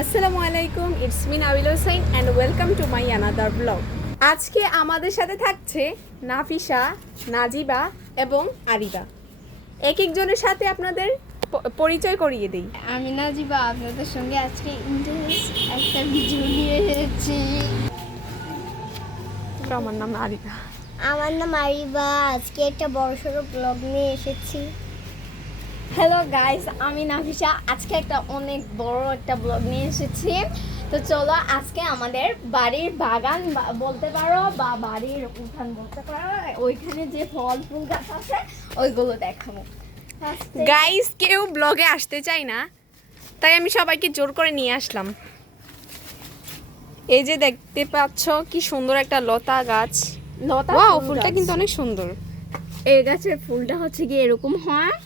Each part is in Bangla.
আসসালামু আলাইকুম, it's me Nabil Hossain and welcome to my another blog. আজকে আমাদের সাথে থাকছে নাফিসা, নাজিবা এবং আরিবা। এক একজনের সাথে আপনাদের পরিচয় করিয়ে দিই। আমি নাজিবা, আপনাদের সঙ্গে আজকে ইন্টারেস্ট একটা ভিডিও নিয়ে এসেছি। আমার নাম আরিবা। আমার নাম আরিবা, আজকে একটা বড়সড় ব্লগ নিয়ে এসেছি। হ্যালো গাইস, আমি নাফিসা, আজকে একটা অনেক বড় একটা ব্লগ নিয়ে এসেছি। তো চলো আজকে আমাদের বাড়ির বাগান বলতে পারো বা বাড়ির উঠান বলতে পারো, ওইখানে যে ফল ফুল গাছ আছে ওইগুলো দেখাবো। গাইস, কেউ ব্লগে আসতে চায় না, তাই আমি সবাইকে জোর করে নিয়ে আসলাম। এই যে দেখতে পাচ্ছ কি সুন্দর একটা লতা গাছ। ওয়াও, ফুলটা কিন্তু অনেক সুন্দর। এই গাছের ফুলটা হচ্ছে কি এরকম হয়।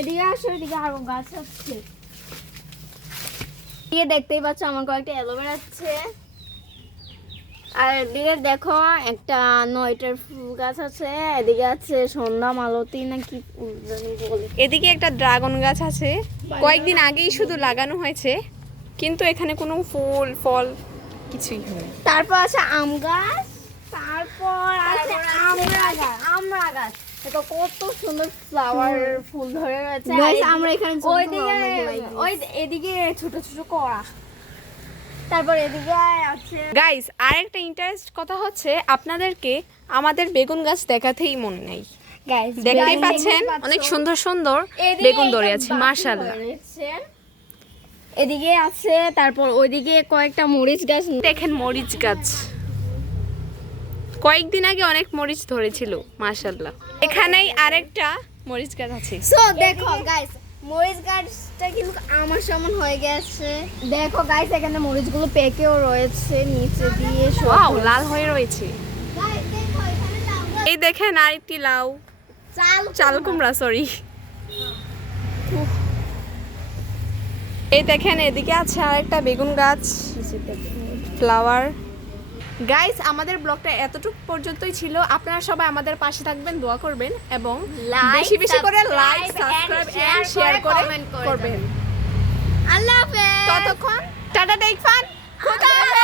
এদিকে আসো, এদিকে আরো গাছ আছে। এদিকে দেখতেই পাচ্ছ আমার কয়েকটা অ্যালোভেরা আছে। আর এদিকে দেখো একটা 9টার ফুল গাছ আছে। এদিকে আছে সন্ধ্যা মালতী না কি ফুল জানি বলে। এদিকে একটা ড্রাগন গাছ আছে, কয়েকদিন আগেই শুধু লাগানো হয়েছে, কিন্তু এখানে কোনো ফুল ফল কিছুই হয়নি। তারপর আছে আম গাছ, তারপর আছে আমড়া গাছ। এটা কত সুন্দর ফ্লাওয়ার ফুল ধরে রয়েছে। আমরা এখানে ওই এদিকে ছোট ছোট কড়া। তারপর এদিকে আছে গাইস, আরেকটা ইন্টারেস্ট কথা হচ্ছে, আপনাদেরকে আমাদের বেগুন গাছ দেখাতেই মনে নাই। গাইস, দেখতেই পাচ্ছেন অনেক সুন্দর সুন্দর বেগুন ধরে আছে, মাশাআল্লাহ। এদিকে আছে, তারপর ওইদিকে কয়েকটা মরিচ গাছ। দেখেন মরিচ গাছ, কয়েকদিন আগে অনেক মরিচ ধরেছিল, মাশাআল্লাহ। এখানেই আরেকটা মরিচ গাছ আছে। সো দেখো গাইস, মরিচ গাছটা কিন্তু আমার সমান হয়ে গেছে। দেখো গাইস, এখানে মরিচগুলো পেকেও রয়েছে নিচে দিয়ে। ওয়াও, লাল হয়ে রয়েছে। গাইস দেখো, এখানে লাউ গাছ। এই দেখেন আরেকটি লাউ, চাল কুমড়া, সরি। এই দেখেন এদিকে আছে আরেকটা বেগুন গাছ, ফ্লাওয়ার। গাইস, আমাদের ব্লগটা এতটুকু পর্যন্তই ছিল। আপনারা সবাই আমাদের পাশে থাকবেন, দোয়া করবেন এবং বেশি বেশি করে লাইক, সাবস্ক্রাইব এন্ড শেয়ার করে করবেন। আল্লাহ হাফেজ। ততক্ষণ টাটা, টেক ফান, খোদা হাফেজ।